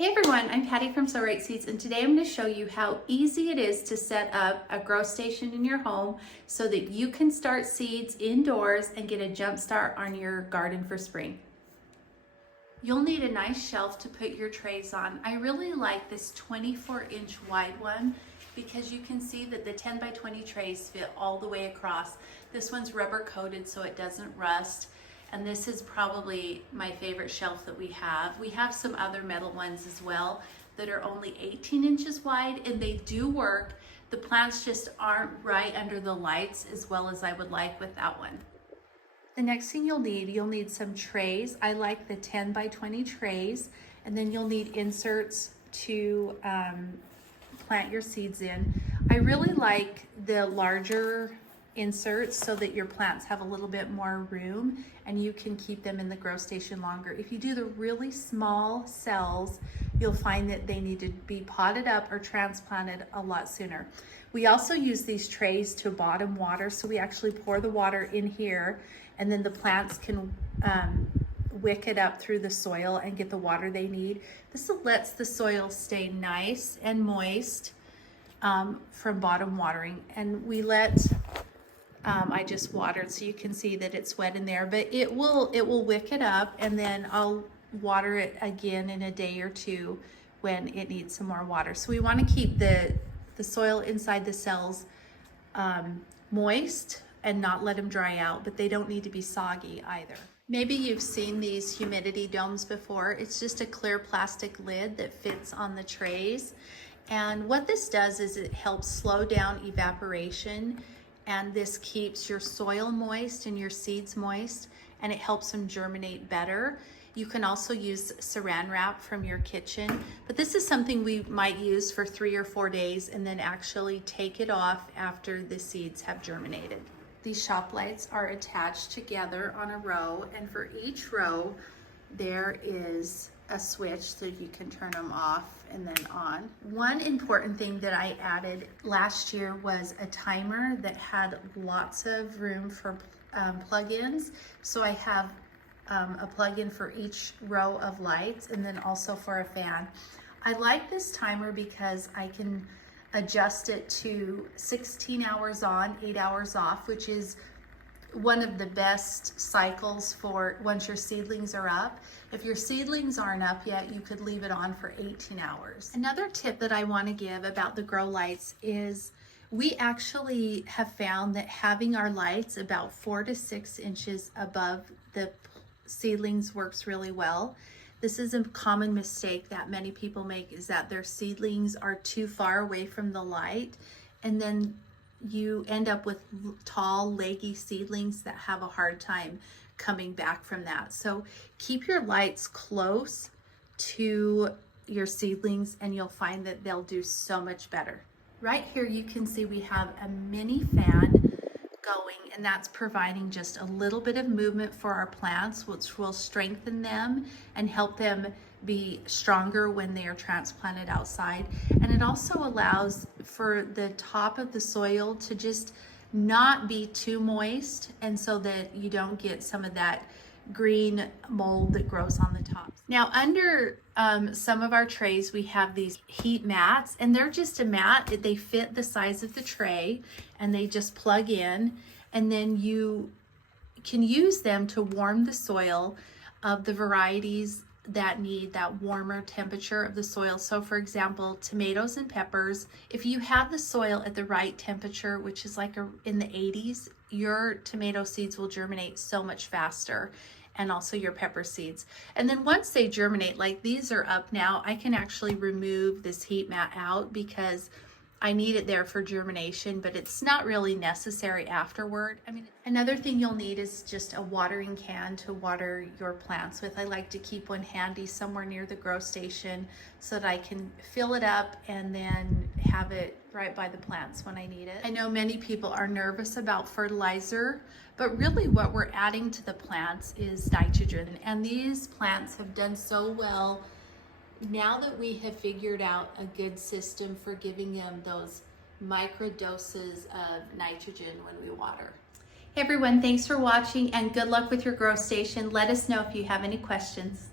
Hey everyone, I'm Patty from Sow Right Seeds, and today I'm going to show you how easy it is to set up a grow station in your home so that you can start seeds indoors and get a jump start on your garden for spring. You'll need a nice shelf to put your trays on. I really like this 24-inch wide one because you can see that the 10 by 20 trays fit all the way across. This one's rubber coated so it doesn't rust. And this is probably my favorite shelf that we have. We have some other metal ones as well that are only 18 inches wide, and they do work. The plants just aren't right under the lights as well as I would like with that one. The next thing you'll need some trays. I like the 10 by 20 trays, and then you'll need inserts to plant your seeds in. I really like the larger inserts so that your plants have a little bit more room and you can keep them in the grow station longer. If you do the really small cells, you'll find that they need to be potted up or transplanted a lot sooner. We also use these trays to bottom water, so we actually pour the water in here and then the plants can wick it up through the soil and get the water they need. This lets the soil stay nice and moist from bottom watering, and we let I just watered so you can see that it's wet in there, but it will wick it up, and then I'll water it again in a day or two when it needs some more water. So we want to keep the soil inside the cells moist and not let them dry out, but they don't need to be soggy either. Maybe you've seen these humidity domes before. It's just a clear plastic lid that fits on the trays. And what this does is it helps slow down evaporation, and this keeps your soil moist and your seeds moist, and it helps them germinate better. You can also use saran wrap from your kitchen, but this is something we might use for 3 or 4 days and then actually take it off after the seeds have germinated. These shop lights are attached together on a row, and for each row there is a switch so you can turn them off and then on. One important thing that I added last year was a timer that had lots of room for plug-ins. So I have a plug-in for each row of lights and then also for a fan. I like this timer because I can adjust it to 16 hours on, 8 hours off, which is one of the best cycles for once your seedlings are up. If your seedlings aren't up yet, you could leave it on for 18 hours. Another tip that I want to give about the grow lights is we actually have found that having our lights about 4 to 6 inches above the seedlings works really well. This is a common mistake that many people make, is that their seedlings are too far away from the light, and then you end up with tall, leggy seedlings that have a hard time coming back from that. So keep your lights close to your seedlings and you'll find that they'll do so much better. Right here you can see we have a mini fan going, and that's providing just a little bit of movement for our plants, which will strengthen them and help them be stronger when they are transplanted outside. And it also allows for the top of the soil to just not be too moist, and so that you don't get some of that green mold that grows on the tops. Now under some of our trays we have these heat mats, and they're just a mat. They fit the size of the tray and they just plug in, and then you can use them to warm the soil of the varieties that need that warmer temperature of the soil. So for example, tomatoes and peppers, if you have the soil at the right temperature, which is like in the 80s, your tomato seeds will germinate so much faster, and also your pepper seeds. And then once they germinate, like these are up now, I can actually remove this heat mat out because I need it there for germination, but it's not really necessary afterward. I mean, another thing you'll need is just a watering can to water your plants with. I like to keep one handy somewhere near the grow station so that I can fill it up and then have it right by the plants when I need it. I know many people are nervous about fertilizer, but really what we're adding to the plants is nitrogen, and these plants have done so well now that we have figured out a good system for giving them those micro doses of nitrogen when we water. Hey everyone, thanks for watching and good luck with your grow station. Let us know if you have any questions.